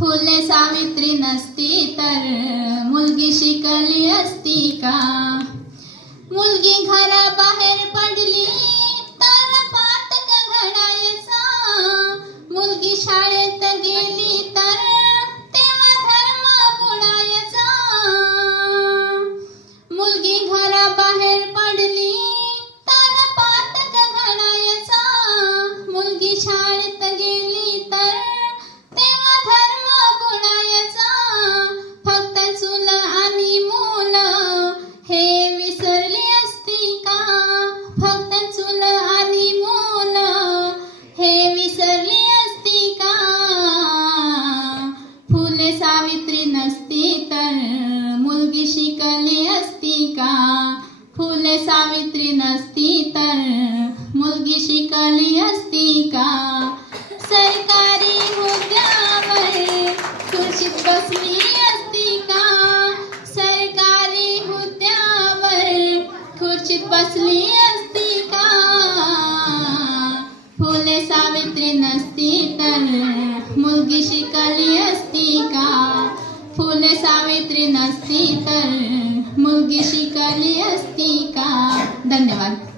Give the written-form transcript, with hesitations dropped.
फुले सावित्री नसती तर मुलगी शिकली असती का? मुलगी घराबाहेर पडली तर पातक घडायचा, मुलगी शाळेत गेली तर तेव्हा धर्म बुडायचा. मुलगी घराबाहेर पडली तर पातक घडायचा, मुलगी शाळेत गेली तर तेव्हा धर्म बुडायचा. फक्त चूल आणि मूल हे विसरली असती का? फक्त चूल आणि मूल हे विसरली असती का? फुले सावित्री नसती तर मुलगी शिकली असती का? फुले सावित्री नसती तर मुलगी शिकली असती का? सरकारी हुद्द्यावर खुर्चीत बसली असती का? सरकारी हुद्द्यावर खुर्चीत बसली असती का? फुले सावित्री नसती तर मुलगी शिकली असती का? फुले सावित्री नसती तर मुलगी शिकली असती का? धन्यवाद.